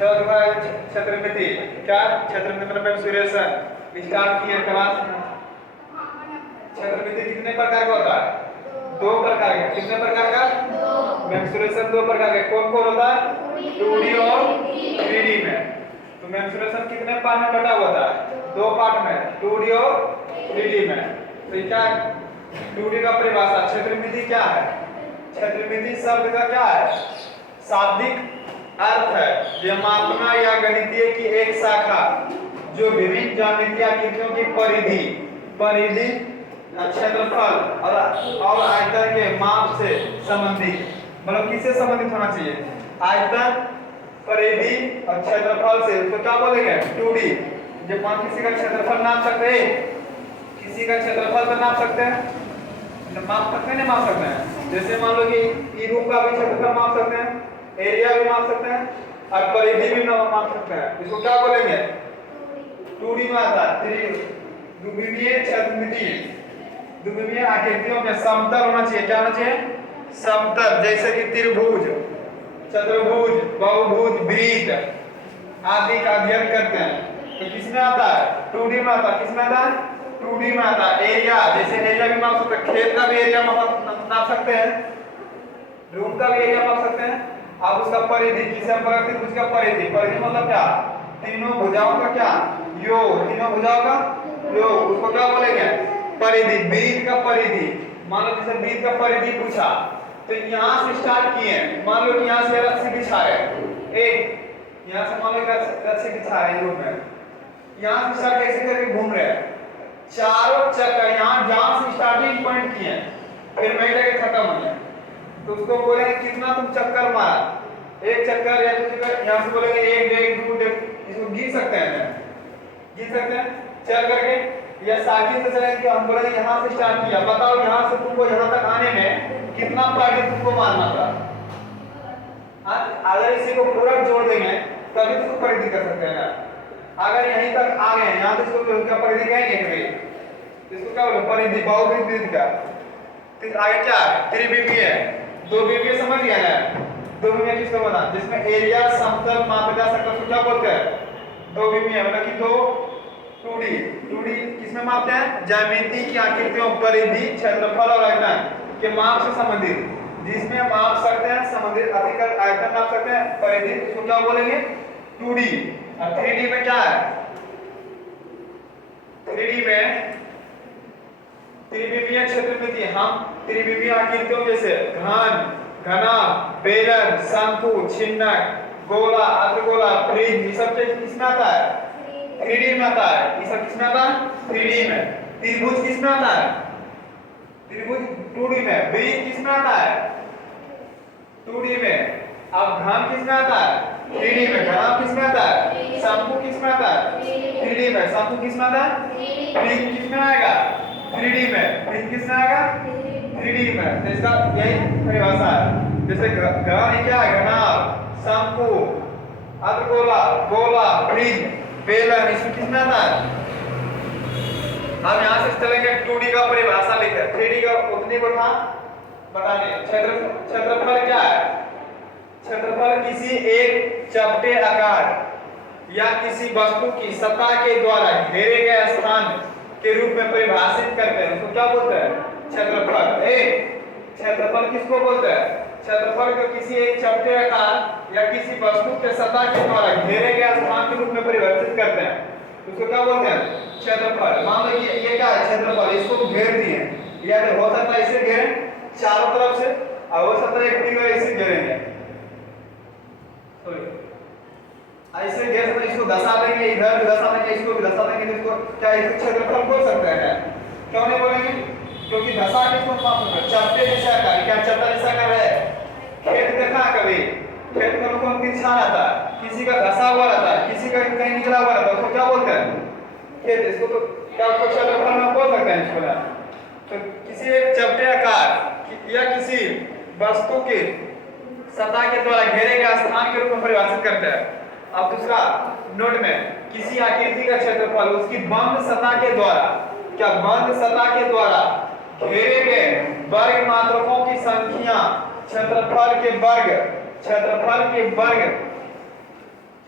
चौथा क्षेत्रमिति। क्या क्षेत्रमिति मतलब मेंसुरेशन स्टार्ट किए क्लास। क्षेत्रमिति कितने प्रकार का होता है? दो प्रकार का। कितने प्रकार का? मेंसुरेशन दो प्रकार के। कौन कौन होता है? 2D और 3D में। तो मेंसुरेशन कितने पार्ट में बटा हुआ था? दो पार्ट में, 2D और 3D में। तो क्या 2D का परिभाषा क्षेत्रमिति क्या है? क्षेत्रमिति शब्द का क्या है? शाब्दिक अर्थ है यह मापना या गणितीय की एक शाखा जो विभिन्न ज्यामितीय आकृतियों की परिधि क्षेत्रफल और आयतन के माप से संबंधित, मतलब किससे संबंधित होना चाहिए? आयतन, परिधि और क्षेत्रफल से। तो क्या बोलेंगे? 2D। जब मान किसी का क्षेत्रफल नाप सकते हैं, किसी का क्षेत्रफल तो नाप सकते हैं, माप सकते हैं, नहीं माप सकते हैं। जैसे मान लो कि ई रूम का भी क्षेत्रफल माप सकते हैं, एरिया भी माप सकते हैं और परिधि भी माप सकते हैं। इसको क्या बोलेंगे? 2D में आता है। द्विमीय क्षेत्रमिति। द्विमीय आकृतियों में समतल होना चाहिए। क्या होना चाहिए? समतल। जैसे कि त्रिभुज, चतुर्भुज, बहुभुज, वृत्त आदि का अध्ययन करते हैं। तो किसमें आता है? 2D में आता है। किसमें आता है? 2D में आता है। एरिया, जैसे एरिया भी माप सकते हैं, खेत का भी एरिया नाप सकते हैं, रूम का भी एरिया माप सकते हैं। अब उसका परिधि किसे हम बोलते हैं? उसका परिधि। परिधि मतलब क्या? तीनों भुजाओं का क्या? योग। तीनों भुजाओं का योग। उसको क्या बोलेंगे? परिधि। वृत्त का परिधि। मान लो जैसे वृत्त का परिधि पूछा तो यहाँ से स्टार्ट किए, मान लो कि यहाँ से रस्सी बिछा रहे, एक यहाँ से मान लो रस्सी बिछा रहे रूप में, यहाँ से स्टार्ट कैसे करके घूम रहे हैं, चारों चक्कर यहाँ जहाँ से स्टार्टिंग पॉइंट किए फिर वहीं जाके खत्म हो गया। तो उसको बोलेंगे कितना तुम चक्कर मारा, एक चक्कर या दो चक्कर। यहाँ से बोलेंगे एक, डेढ़, दो, डेढ़। इसको गिन सकते हैं, गिन सकते हैं चल करके, या साइकिल से चलेंगे। हम बोलेंगे यहाँ से स्टार्ट किया, बताओ यहाँ से तुमको यहाँ तक आने में कितना पार्टी तुमको मारना था। अगर इसी को पूरा जोड़ देंगे तभी तो परिधि कर सकते हैं ना। अगर यहीं तक आ गए यहाँ तो इसको क्या परिधि कहेंगे कभी? इसको क्या बोलते हैं? परिधि। बहुविध का फिर आगे क्या है? त्रिविमीय। दो विमीय समझ गया ना? दो विमीय किसको बना? जिसमें एरिया समतल मापा जा सकता है, क्या बोलते हैं? दो विमीय मतलब कि दो 2D। 2D किसमें मापते हैं? ज्यामिति की आकृतियों, परिधि, क्षेत्रफल और आयतन के माप से संबंधित, जिसमें माप सकते हैं संबंधित अधिक आयतन माप सकते हैं, परिधि। इसको क्या बोलेंगे? 2D। और 3D में क्या है? 3D में त्रिविमीय क्षेत्रमिति। हम त्रिविमीय आकृतियों जैसे घन, घना, बेलन, शंकु, छिन्नक, गोला, अर्धगोला, प्रिज्म, ये सब चीज किसमें आता है? 3D में आता है। ये सब किसमें आता है? 3D में। त्रिभुज किसमें आता है? त्रिभुज 2D में। वृत्त किसमें आता है? 2D में। अब घन किसमें आता है? 3D में। घना किसमें आता है? शंकु किसमें आता है? 3D में। शंकु किसमें आता है? प्रिज्म किसमें आएगा? 3D में। प्रिज्म किसमें आएगा? 3D में। तो इसका यही परिभाषा है। जैसे घन क्या है? घना, शंकु, अर्धगोला, गोला, प्रिज्म, बेलन, इसमें किसमें आता है? हम यहाँ से चलेंगे 2D का परिभाषा लेकर। 3D का उतनी को था बताने। क्षेत्रफल क्या है? क्षेत्रफल किसी एक चपटे आकार या किसी वस्तु की सतह के द्वारा घेरे गए स्थान के रूप में परिभाषित करते हैं। उसको क्या बोलते हैं? क्षेत्रफल। क्षेत्रफल किसको बोलते हैं? क्षेत्रफल को किसी एक चपटे आकार या किसी वस्तु के सतह के द्वारा घेरे गए स्थान के रूप में परिभाषित करते हैं। उसको क्या बोलते हैं? क्षेत्रफल। मान लो ये क्या है? क्षेत्रफल। इसको घेर दिए, या हो सकता है इसे घेरें चारों तरफ से, और हो सकता है एक फिगर इसे घेरेंगे, ऐसे घेर सकते, इसको दशा देंगे, इधर भी दशा देंगे, इसको भी दशा देंगे, तो इसको क्या इसको क्षेत्रफल बोल सकते हैं? क्यों नहीं बोलेंगे? क्योंकि दशा किसको माप सकते हैं? चपटे जैसा आकार। क्या चपटा जैसा आकार है? खेत देखा कभी? खेत का कौन तिरछा रहता है, किसी का घसा हुआ रहता है, किसी का कहीं निकला हुआ रहता है, उसको क्या बोलते हैं? खेत। इसको तो क्या क्षेत्रफल में बोल सकते हैं इसको ना? तो किसी एक चपटे आकार या किसी वस्तु के सतह के द्वारा घेरे गए स्थान के रूप में परिभाषित करते हैं। अब दूसरा नोट में, किसी आकृति का क्षेत्रफल उसकी बंद सतह के द्वारा, क्या बंद सतह के द्वारा घेरे गए वर्ग मात्रकों की संख्या, क्षेत्रफल के वर्ग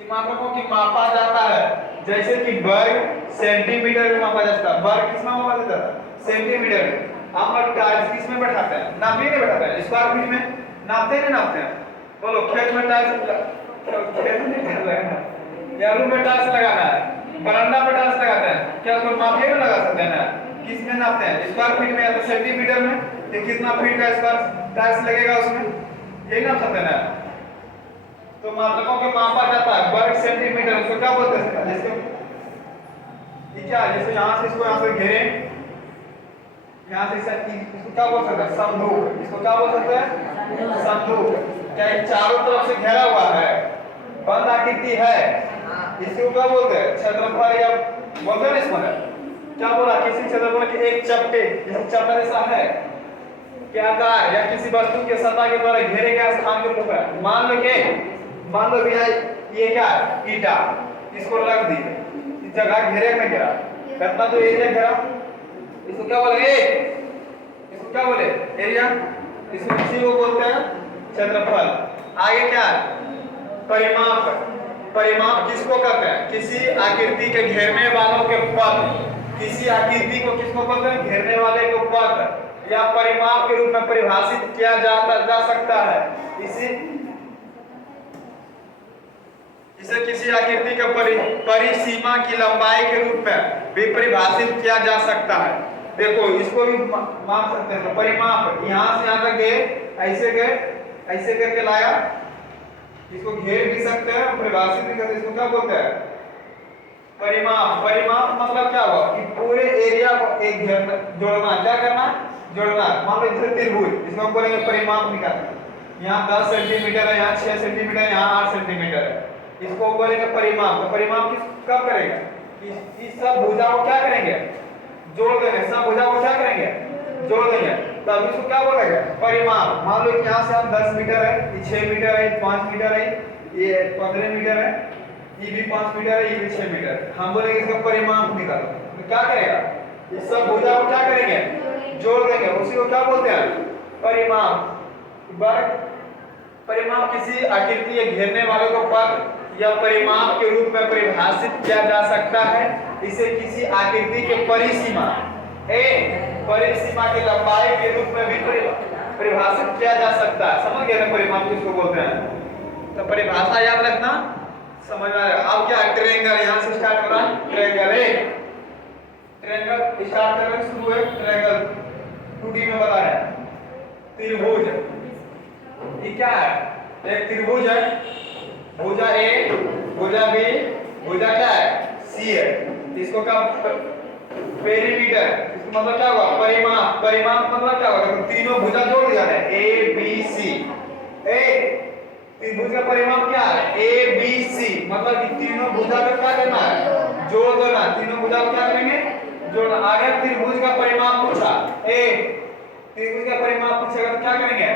कि मात्रकों की मापा जाता है, जैसे कि वर्ग सेंटीमीटर में मापा जाता है। वर्ग किस में मापा जाता है? सेंटीमीटर में। हम टाइल्स किस में बैठाते हैं? नापी नहीं बैठाते हैं, स्क्वायर फीट में नापते नहीं नापते हैं। बोलो खेत में टाइल्स, खेत में लगाना है या रूम में टाइल्स लगाना है, बरामदा में टाइल्स लगाते हैं, क्या उसको मापिए में लगा सकते हैं ना? किस में नापते हैं? स्क्वायर फीट में या तो सेंटीमीटर में। कि कितना फीट का स्क्वायर टाइल्स लगेगा उसमें, यही नाप सकते हैं ना। तो मात्रकों के मापा जाता है वर्ग सेंटीमीटर, उसको क्या बोलते हैं? जैसे ये क्या, जैसे यहाँ से इसको यहाँ से घेरे, यहाँ से इसको क्या बोल सकते हैं? समदूक। इसको क्या बोल सकते हैं? समदूक। क्या ये चारों तरफ से घेरा हुआ है, बंद आकृति है, इसको क्या बोलते हैं? क्षेत्रफल या बोलते हैं इसको ना। क्या बोला? किसी क्षेत्रफल के एक चपटे, जैसे चपटा जैसा है क्या आकार या किसी वस्तु के सतह के द्वारा घेरे गए स्थान के रूप में। मान लो भैया ये क्या है? ईटा, इसको रख दी इस जगह घेरे में गिरा, कितना तो एरिया घेरा, इसको क्या बोले? इसको क्या बोले? एरिया। इसको किसी को बोलते हैं क्षेत्रफल। आगे क्या है? परिमाप। परिमाप किसको कहते हैं? किसी आकृति के घेरने वालों के पद। किसी आकृति को किसको बोलते हैं? घेरने वाले को पद या परिमाप के रूप में परिभाषित किया जा सकता है। इसे किसी आकृति के परिसीमा की लंबाई के रूप में भी परिभाषित किया जा सकता है। देखो इसको भी मान सकते हैं। तो परिमाप यहाँ से यहाँ तक गए, ऐसे करके लाया, इसको घेर भी सकते हैं, परिभाषित भी करते हैं। इसको क्या बोलते हैं? परिमाप। परिमाप मतलब क्या हुआ कि पूरे एरिया को एक जोड़ना। क्या करना? जोड़ना। मान लो जैसे त्रिभुज, इसको बोलेंगे परिमाप निकालना। यहाँ 10 सेंटीमीटर है, यहाँ 6 सेंटीमीटर है, यहाँ 8 सेंटीमीटर है, इसको बोलेंगे परिमाप। तो परिमाप किस कब करेगा? इस सब भुजा को क्या करेंगे? जोड़ देंगे। सब भुजा को क्या करेंगे? जोड़ देंगे। तब इसको क्या बोलेंगे? परिमाप। मान लो यहाँ से हम 10 मीटर है, ये 6 मीटर है, 5 मीटर है, ये 15 मीटर है, ये भी 5 मीटर है, ये भी 6 मीटर है। हम बोलेंगे इसका परिमाप निकालो। तो क्या करेगा? इस सब भुजा को क्या करेंगे? जोड़ देंगे। उसी को क्या बोलते हैं? परिमाप। परिमाप किसी आकृति या घेरने वाले को पद या परिमाप के रूप में परिभाषित किया जा सकता है। इसे किसी आकृति के परिसीमा की लंबाई के रूप में भी परिभाषित किया जा सकता है। समझ गए ना परिमाप किसको बोलते हैं? तो परिभाषा याद रखना, समझ में आएगा। अब क्या? ट्रायंगल। यहाँ से स्टार्ट हो रहा है ट्रायंगल। ट्रायंगल स्टार्ट करके शुरू है ट्रायंगल 2D में बता रहे हैं। त्रिभुज, ये क्या है? एक त्रिभुज है, भुजा A, भुजा B, भुजा क्या है? C है। इसको क्या? पेरीमीटर। इसका मतलब क्या हुआ? परिमाप। परिमाप मतलब क्या हुआ? देखो तीनों भुजा जोड़ दिया है, A B C। त्रिभुज का परिमाप क्या है? A B C। मतलब कि तीनों भुजा का क्या करना है? जोड़ देना। तीनों भुजा को क्या करेंगे? जोड़ना। आगे त्रिभुज का परिमाप पूछा, त्रिभुज का परिमाप पूछेगा तो क्या करेंगे?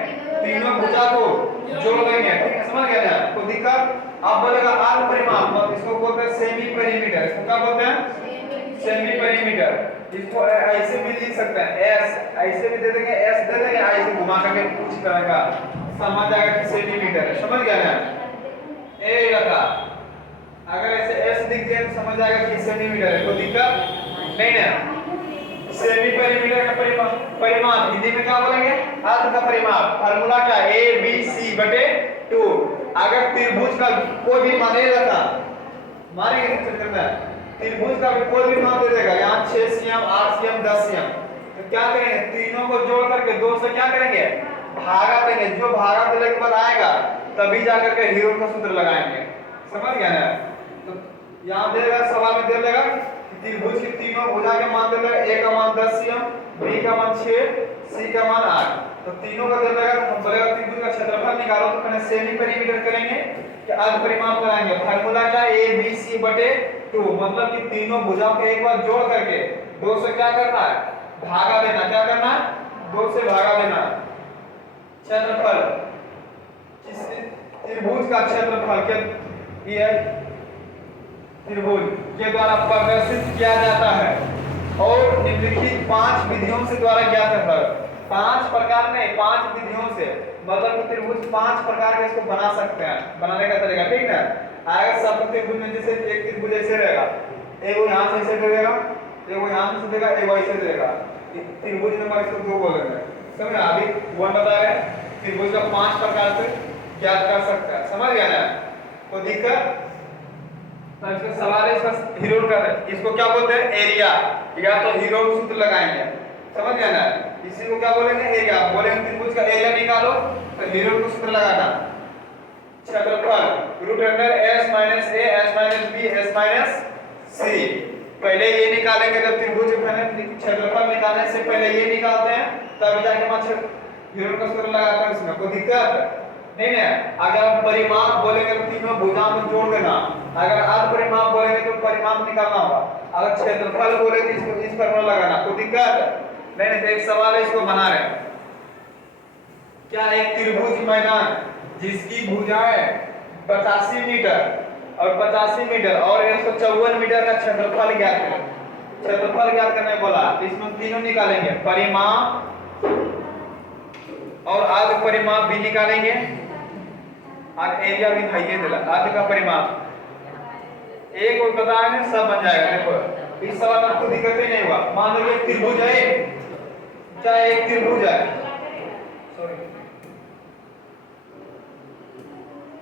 तीनों भुजा को जोड़ देंगे। ठीक है, समझ गया ना? कोई दिक्कत? अब बोलेगा अर्ध परिमाप, इसको बोलते हैं सेमी पेरीमीटर। इसको क्या बोलते हैं? Semi perimeter. इसको ऐसे भी लिख सकते हैं, एस ऐसे भी दे देंगे, एस दे देंगे, ऐसे घुमा करके कुछ तरह का समझ आएगा कि सेंटीमीटर है। समझ गया ना? ए लगा, अगर ऐसे एस लिख दिया तो समझ आएगा कि सेंटीमीटर है। कोई दिक्कत नहीं ना? सेमी पेरीमीटर का परिमाप हिंदी में क्या बोलेंगे? अर्ध का परिमाप। फार्मूला क्या? A B C बटे 2। अगर त्रिभुज का कोई भी मान रखा, मानेंगे इस चक्कर में, त्रिभुज का कोई भी मान दे देगा, यहाँ 6 cm, 8 cm, 10 cm, तो क्या करेंगे? तीनों को जोड़ करके 2 से क्या करेंगे? भागा देंगे। जो भागा देने के बाद आएगा तभी जाकर के हीरो का सूत्र लगाएंगे। समझ गया ना? तो यहाँ देगा, सवाल में दे देगा त्रिभुज की तीनों भुजा के मान दे देगा। A का मान 10 cm, B का मान 6, C का मान 8। तो तीनों का दे देगा। तो बोलेगा त्रिभुज का क्षेत्रफल निकालो। तो पहले सेमी पेरीमीटर करेंगे कि अर्ध परिमाप लगाएंगे। फार्मूला क्या? A B C बटे 2। मतलब कि तीनों भुजाओं को एक बार जोड़ करके 2 से क्या करना है? भागा देना। क्या करना है? 2 से भागा देना। क्षेत्रफल, त्रिभुज का क्षेत्रफल क्या? ये त्रिभुज के द्वारा प्रदर्शित किया जाता है और निम्नलिखित 5 विधियों से द्वारा ज्ञात है। 5 प्रकार में 5 विधियों से मतलब त्रिभुज 5 प्रकार के इसको बना सकते हैं, बनाने का तरीका, ठीक ना। आएगा सब त्रिभुज में, जैसे एक त्रिभुज ऐसे रहेगा, एक वो यहाँ से ऐसे रहेगा, एक वो यहाँ से देगा, एक वैसे देगा, त्रिभुज नंबर इसको 2 बोलेंगे, समझ। अभी 1 बता रहे हैं त्रिभुज का 5 प्रकार से ज्ञात कर सकते हैं, समझ गया ना। तो दिक्कत तो इसका सवाल है, इसका हीरोड का है, इसको क्या बोलते हैं, एरिया, या तो हीरोड सूत्र लगाएंगे, समझ गया ना। इसी को क्या बोलेंगे, एरिया बोलेंगे। त्रिभुज का एरिया निकालो तो हीरोड का सूत्र लगाना, क्षेत्रफल root under s minus a s minus b s minus c। पहले ये निकालेंगे, जब त्रिभुज क्षेत्रफल निकालने से पहले ये निकालते हैं, तब जाके हम हीरोड का सूत्र लगाते हैं। इसमें कोई दिक्कत नहीं है। अगर आप परिमाप बोलेंगे तो तीनों भुजाओं में जोड़ देना, अगर अर्ध परिमाप बोलेंगे तो परिमाप निकालना होगा, अगर क्षेत्रफल बोले तो इसको इस फॉर्मूला लगाना, कोई दिक्कत नहीं। तो एक सवाल है, इसको बना रहे हैं क्या, एक त्रिभुज मैदान जिसकी भुजाएं 85 मीटर और 85 मीटर और 154 मीटर का क्षेत्रफल ज्ञात करें। क्षेत्रफल ज्ञात करने बोला, इसमें तीनों निकालेंगे, परिमाप और अर्ध परिमाप भी निकालेंगे और एरिया भी भाइये दिला, अर्ध का परिमाप एक और बताएंगे, सब बन जाएगा। देखो इस सवाल में आपको दिक्कत ही नहीं हुआ। मान लो एक त्रिभुज है, क्या एक त्रिभुज है, सॉरी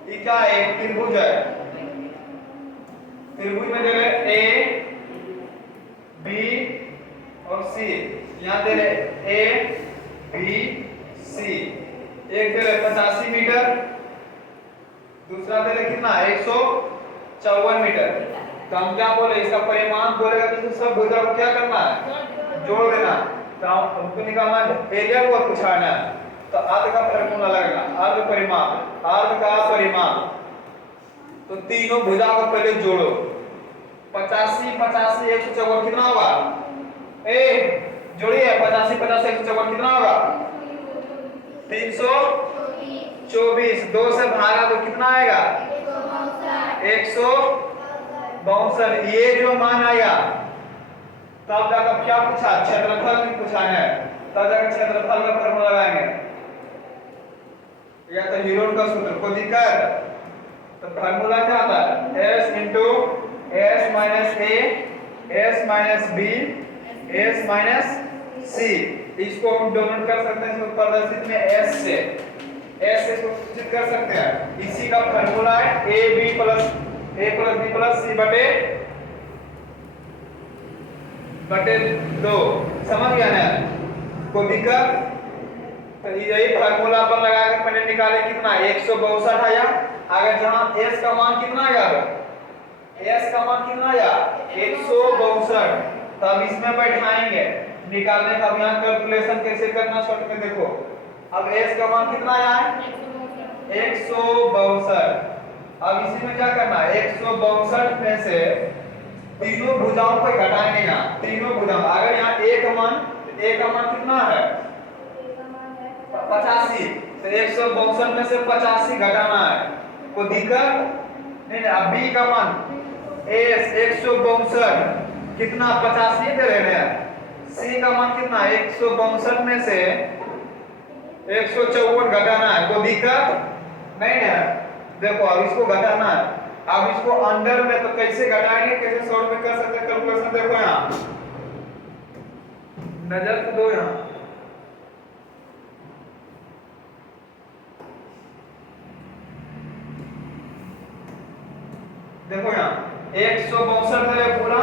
ये क्या है, एक त्रिभुज है। त्रिभुज में दे रहे ए बी और सी, यहाँ दे रहे ए बी सी, एक दे रहे 85 मीटर, दूसरा दे रहे कितना 154 मीटर। तो हम क्या बोले, इसका परिमाण बोलेगा तो सब भुजा को क्या करना है, जोड़ देना। तो हमको निकालना है एरिया को पूछा है ना, तो अर्ध का फॉर्मूला लगेगा, अर्ध परिमाप, अर्ध का परिमाप। तो तीनों भुजा को पहले जोड़ो, 85 85 154 कितना होगा, ए जोड़िए 85 50 154 कितना होगा, 324, 2 से भागा तो कितना आएगा, 162। ये जो मान आया तब जाकर क्या पूछा, क्षेत्रफल भी पूछा है, तब जाकर क्षेत्रफल का फॉर्मूला लगाएंगे, या तो हीरोड का सूत्र। कोई दिक्कत, तो फॉर्मूला क्या आता है, s into s minus a s minus b s minus c। इसको हम डोनेट कर सकते हैं, इसको प्रदर्शित में s से इसको सूचित कर सकते हैं। इसी का फॉर्मूला है a plus b plus c बटे 2। समझ गया ना, कोई दिक्कत। तो यही फार्मूला पर लगा के पहले निकाले, कितना 162 आया। अगर जहां s का मान कितना आया, s का मान कितना आया 162, तब इसमें बैठाएंगे निकालने का। अब यहाँ कैलकुलेशन कैसे करना शॉर्ट में देखो। अब s का मान कितना आया है 162। अब इसी में क्या करना है, 162 में से तीनों भुजाओं को घटाएंगे। यहाँ तीनों भुजाओं, अगर यहाँ a का मान कितना है 85, तो 162 में से 85 घटाना है, कोई दिक्कत नहीं। अब b का मान s 162 कितना 85 दे रहे हैं, c का मान कितना 162 में से 154 घटाना है, कोई दिक्कत नहीं है। देखो अब इसको घटाना है, अब इसको अंडर में तो कैसे घटाएंगे, कैसे सॉल्व में कर सकते हैं कैलकुलेशन। देखो यहाँ नजर तो दो, यहाँ देखो यहाँ 162 मेरे पूरा।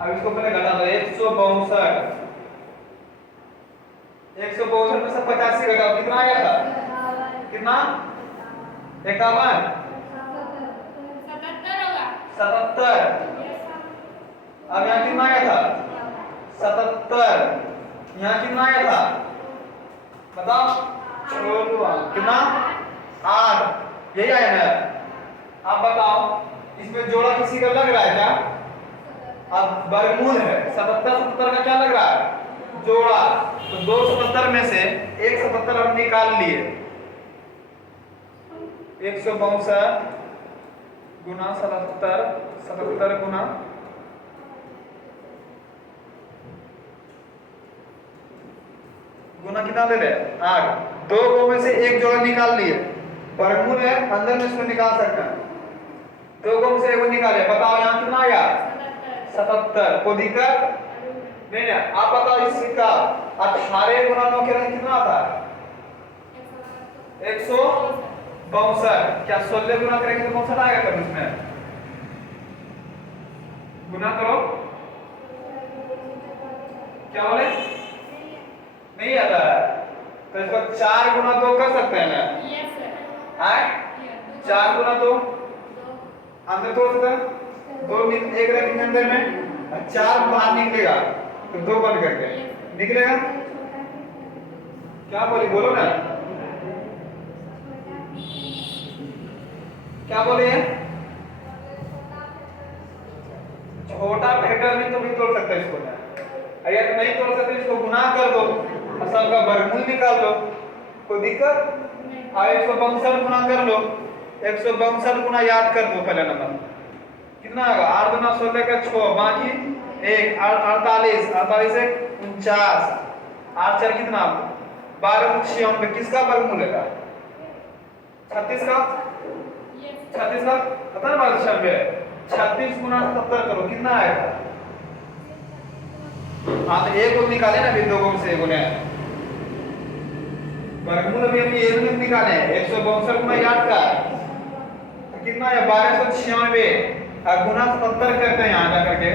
अब इसको पहले घटा दो, 162 में से 85 घटाओ, कितना आया था, कितना 51 77। अब यहाँ कितना आया था 77, यहाँ कितना आया था बताओ, कितना 8, यही आया ना। अब बताओ इसमें जोड़ा किसी का लग रहा है क्या, अब वर्गमूल है 77 का क्या लग रहा है जोड़ा, तो 277 में से 177 हम निकाल लिए, 162 गुना 77 गुना कितना ले रहे 8, दो को में से एक जोड़ा निकाल लिए, वर्गमूल है अंदर में इसको निकाल सकते हैं। दो को में से एक को निकाले, बताओ यहाँ कितना आया 77। कोई दिक्कत नहीं है। आप बताओ इसका 18 गुना 9 कितना आता है 162। क्या 16 गुना करेंगे तो 62 आएगा कब इसमें? गुना करो, क्या बोले नहीं आता है तो इसको 4 गुना 2 कर सकते हैं ना? Yes sir. 4 गुना 2 अंदर तोड़ सकते हैं, 2 एक रखेंगे अंदर में, 4 बाहर निकलेगा तो 2 बंद करके निकलेगा। क्या बोली बोलो ना, क्या बोले? छोटा फैक्टर में तो भी तोड़ सकते हैं इसको ना, अगर नहीं तोड़ सकते इसको गुना कर दो, असल का वर्गमूल निकाल लो, कोई दिक्कत? और 162 गुना कर लो, 162 गुना याद कर दो पहले नंबर कितना आएगा 8 गुना 16 का 6 बाकी 1 48 48 से 49 8 4 कितना 12 96 किसका वर्गमूल है 36 का 36 का पता ना 96 36 गुना 70 करो कितना आएगा? हाँ तो एक को निकाले ना बिंदु को से गुने वर्गमूल अभी हम ये भी निकाले 162 गुना 8 का तो कितना है 1296 और गुना 77 करते हैं यहाँ जाकर के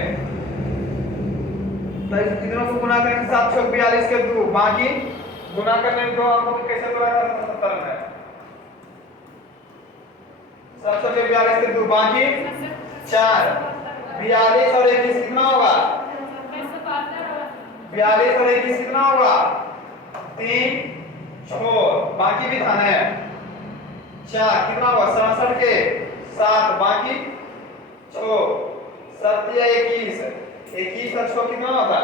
तो इस कितनों को गुना करेंगे 742 के 2 बाकी गुना करने में 2 अंकों को कैसे गुना करेंगे 77 में 742 के 2 बाकी 4 42 और 21 कितना होगा 42 और 21 कितना होगा 3 6 बाकी भी थाना है 4 कितना होगा 67 के 7 बाकी 6 7 या 21 21 और 6 कितना होता है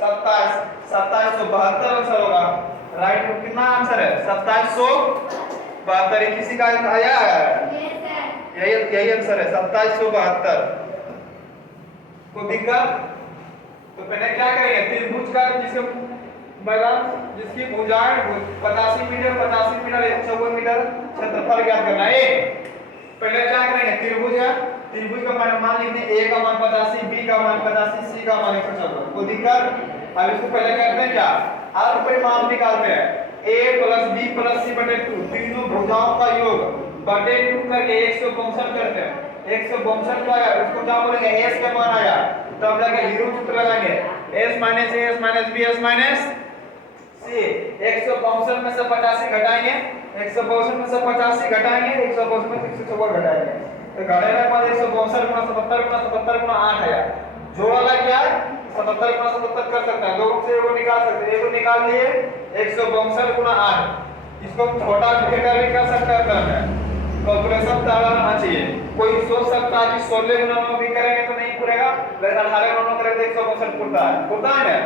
27 2772 आंसर होगा राइट में कितना आंसर है 2772 किसी का आया यही आंसर है 2772 को दिक्कत तो पहले क्या करेंगे त्रिभुज का जिसके मैदान जिसकी भुजाएं 85 मीटर 154 मीटर क्षेत्रफल ज्ञात करना है पहले क्या करेंगे त्रिभुज का मान लिखते हैं a का मान 85 b का मान 85 c का मान 154 को दिक्कत अब इसको पहले करते हैं क्या अब परिमाप निकालते हैं a + b + c बटे 2 तीनों भुजाओं का योग बटे 2 करके 162 करते हैं 162 क्या आया उसको क्या बोलेंगे s का मान आया तो हम लगे हीरो सूत्र लगाएंगे s - a s - b s - c 162 में से 85 घटाएंगे 162 में से 85 घटाएंगे 162 में से 164 घटाएंगे तो घटाने के बाद 162 गुना 77 गुना 8 आया जोड़ा लग गया 77 गुना 77 कर सकते हैं दो से एगो निकाल सकते हैं एगो निकाल लिए 162 गुना 8 इसको छोटा फैक्टर भी कर सकते हैं कैलकुलेशन ताला रहना चाहिए कोई सोच सकता है कि 16 गुना 9 भी करेंगे तो नहीं पूरेगा लेकिन 18 गुना 9 करेंगे तो 162 पूरता है ना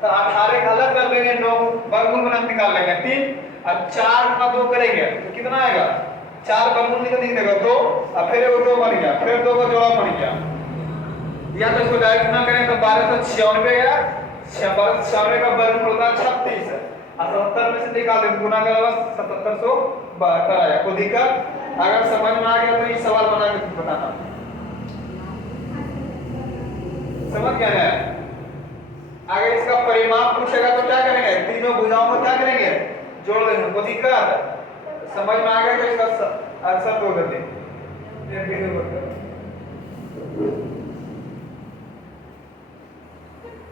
तो 18 का अलग कर लेंगे 9 वर्गमूल बना निकाल लेंगे 3 अब 4 गुना 2 करेंगे तो कितना आएगा 4 वर्गमूल निकलेगा 2 और फिर वो 2 बन गया फिर 2 का जोड़ा बन गया या तो इसको डायरेक्ट गुना करें तो 1296 या 1296 का वर्गमूल होता है 36 और 77 में से निकाल दें गुना करेगा 7772 आया कोई दिक्कत अगर समझ में आ गया तो ये सवाल बना के बताना समझ गया ना अगर इसका परिमाप पूछेगा तो क्या करेंगे तीनों भुजाओं को क्या करेंगे जोड़ देंगे कोई दिक्कत समझ में आ गया तो इसका आंसर दो देते हैं ये वीडियो